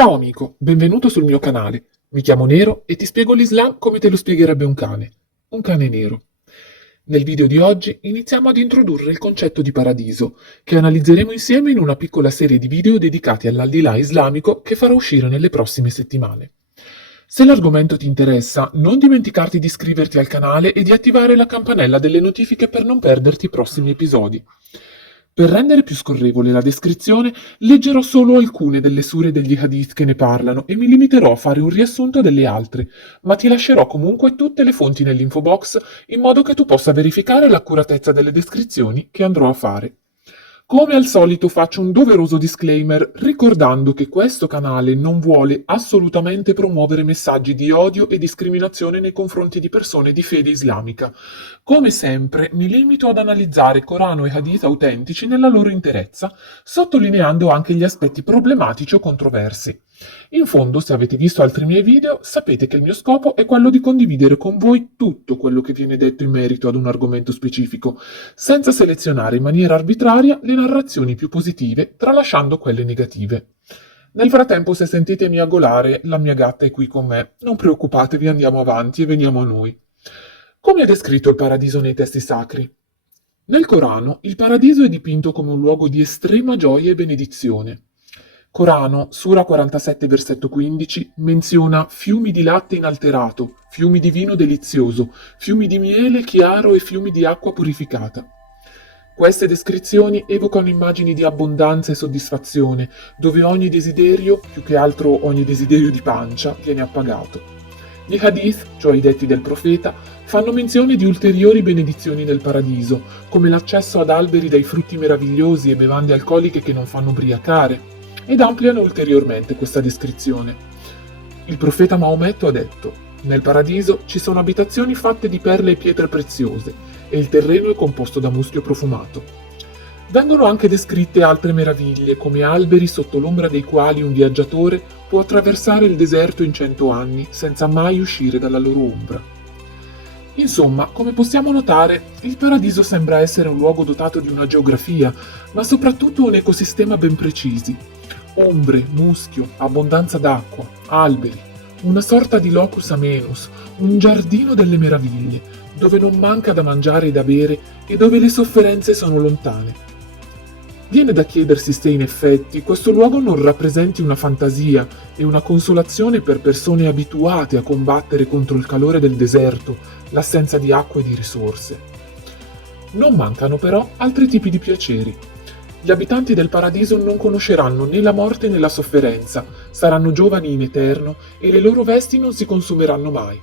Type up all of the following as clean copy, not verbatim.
Ciao amico, benvenuto sul mio canale. Mi chiamo Nero e ti spiego l'Islam come te lo spiegherebbe un cane nero. Nel video di oggi iniziamo ad introdurre il concetto di paradiso, che analizzeremo insieme in una piccola serie di video dedicati all'aldilà islamico che farò uscire nelle prossime settimane. Se l'argomento ti interessa, non dimenticarti di iscriverti al canale e di attivare la campanella delle notifiche per non perderti i prossimi episodi. Per rendere più scorrevole la descrizione, leggerò solo alcune delle sure degli hadith che ne parlano e mi limiterò a fare un riassunto delle altre, ma ti lascerò comunque tutte le fonti nell'info box in modo che tu possa verificare l'accuratezza delle descrizioni che andrò a fare. Come al solito faccio un doveroso disclaimer ricordando che questo canale non vuole assolutamente promuovere messaggi di odio e discriminazione nei confronti di persone di fede islamica. Come sempre mi limito ad analizzare Corano e Hadith autentici nella loro interezza, sottolineando anche gli aspetti problematici o controversi. In fondo, se avete visto altri miei video, sapete che il mio scopo è quello di condividere con voi tutto quello che viene detto in merito ad un argomento specifico, senza selezionare in maniera arbitraria le narrazioni più positive, tralasciando quelle negative. Nel frattempo, se sentite miagolare, la mia gatta è qui con me. Non preoccupatevi, andiamo avanti e veniamo a noi. Come è descritto il paradiso nei testi sacri? Nel Corano, il paradiso è dipinto come un luogo di estrema gioia e benedizione. Corano, Sura 47, versetto 15, menziona fiumi di latte inalterato, fiumi di vino delizioso, fiumi di miele chiaro e fiumi di acqua purificata. Queste descrizioni evocano immagini di abbondanza e soddisfazione, dove ogni desiderio, più che altro ogni desiderio di pancia, viene appagato. Gli hadith, cioè i detti del profeta, fanno menzione di ulteriori benedizioni nel paradiso, come l'accesso ad alberi dai frutti meravigliosi e bevande alcoliche che non fanno ubriacare, ed ampliano ulteriormente questa descrizione. Il profeta Maometto ha detto: «Nel paradiso ci sono abitazioni fatte di perle e pietre preziose, e il terreno è composto da muschio profumato». Vengono anche descritte altre meraviglie, come alberi sotto l'ombra dei quali un viaggiatore può attraversare il deserto in 100 anni senza mai uscire dalla loro ombra. Insomma, come possiamo notare, il paradiso sembra essere un luogo dotato di una geografia, ma soprattutto un ecosistema ben precisi. Ombre, muschio, abbondanza d'acqua, alberi, una sorta di locus amenus, un giardino delle meraviglie, dove non manca da mangiare e da bere e dove le sofferenze sono lontane. Viene da chiedersi se in effetti questo luogo non rappresenti una fantasia e una consolazione per persone abituate a combattere contro il calore del deserto, l'assenza di acqua e di risorse. Non mancano però altri tipi di piaceri. Gli abitanti del paradiso non conosceranno né la morte né la sofferenza, saranno giovani in eterno e le loro vesti non si consumeranno mai.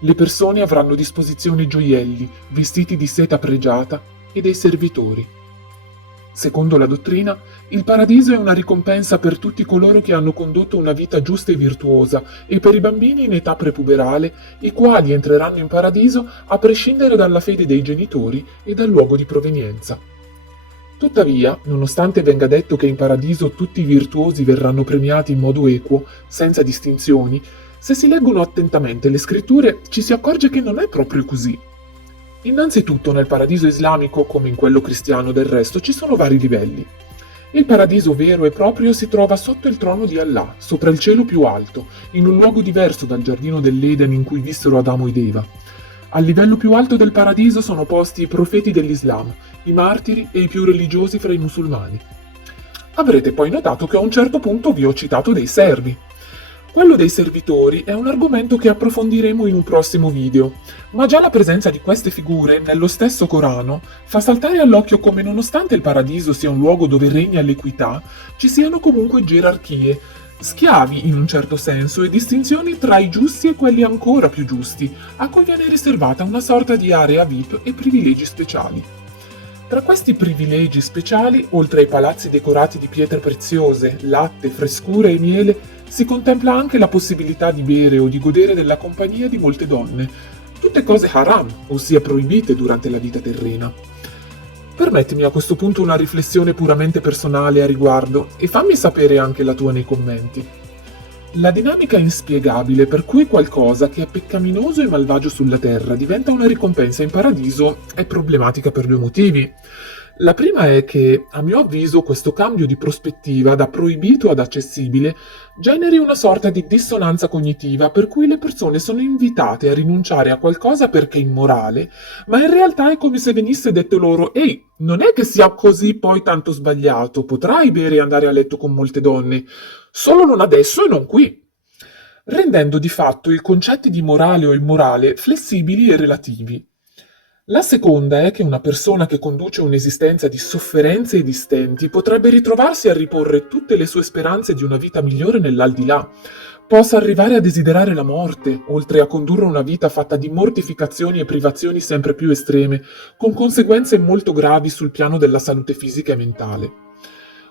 Le persone avranno a disposizione gioielli, vestiti di seta pregiata e dei servitori. Secondo la dottrina, il paradiso è una ricompensa per tutti coloro che hanno condotto una vita giusta e virtuosa e per i bambini in età prepuberale, i quali entreranno in paradiso a prescindere dalla fede dei genitori e dal luogo di provenienza. Tuttavia, nonostante venga detto che in paradiso tutti i virtuosi verranno premiati in modo equo, senza distinzioni, se si leggono attentamente le scritture ci si accorge che non è proprio così. Innanzitutto nel paradiso islamico, come in quello cristiano del resto, ci sono vari livelli. Il paradiso vero e proprio si trova sotto il trono di Allah, sopra il cielo più alto, in un luogo diverso dal giardino dell'Eden in cui vissero Adamo ed Eva. Al livello più alto del paradiso sono posti i profeti dell'Islam, i martiri e i più religiosi fra i musulmani. Avrete poi notato che a un certo punto vi ho citato dei servi. Quello dei servitori è un argomento che approfondiremo in un prossimo video, ma già la presenza di queste figure nello stesso Corano fa saltare all'occhio come nonostante il paradiso sia un luogo dove regna l'equità, ci siano comunque gerarchie, schiavi in un certo senso e distinzioni tra i giusti e quelli ancora più giusti, a cui viene riservata una sorta di area VIP e privilegi speciali. Tra questi privilegi speciali, oltre ai palazzi decorati di pietre preziose, latte, frescura e miele, si contempla anche la possibilità di bere o di godere della compagnia di molte donne, tutte cose haram, ossia proibite durante la vita terrena. Permettimi a questo punto una riflessione puramente personale a riguardo e fammi sapere anche la tua nei commenti. La dinamica inspiegabile per cui qualcosa che è peccaminoso e malvagio sulla terra diventa una ricompensa in paradiso è problematica per due motivi. La prima è che, a mio avviso, questo cambio di prospettiva da proibito ad accessibile generi una sorta di dissonanza cognitiva per cui le persone sono invitate a rinunciare a qualcosa perché è immorale, ma in realtà è come se venisse detto loro: ehi, non è che sia così poi tanto sbagliato, potrai bere e andare a letto con molte donne, solo non adesso e non qui, rendendo di fatto i concetti di morale o immorale flessibili e relativi. La seconda è che una persona che conduce un'esistenza di sofferenze e di stenti potrebbe ritrovarsi a riporre tutte le sue speranze di una vita migliore nell'aldilà. Possa arrivare a desiderare la morte, oltre a condurre una vita fatta di mortificazioni e privazioni sempre più estreme, con conseguenze molto gravi sul piano della salute fisica e mentale.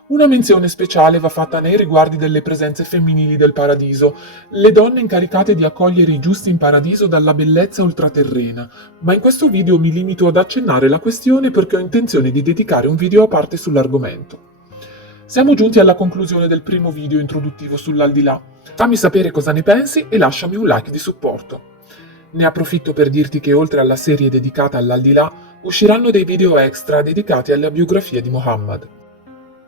Una menzione speciale va fatta nei riguardi delle presenze femminili del paradiso, le donne incaricate di accogliere i giusti in paradiso dalla bellezza ultraterrena, ma in questo video mi limito ad accennare la questione perché ho intenzione di dedicare un video a parte sull'argomento. Siamo giunti alla conclusione del primo video introduttivo sull'aldilà. Fammi sapere cosa ne pensi e lasciami un like di supporto. Ne approfitto per dirti che oltre alla serie dedicata all'aldilà, usciranno dei video extra dedicati alla biografia di Muhammad.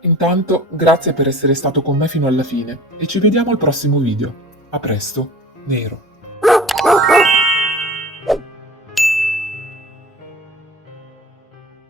Intanto, grazie per essere stato con me fino alla fine e ci vediamo al prossimo video. A presto, Nero.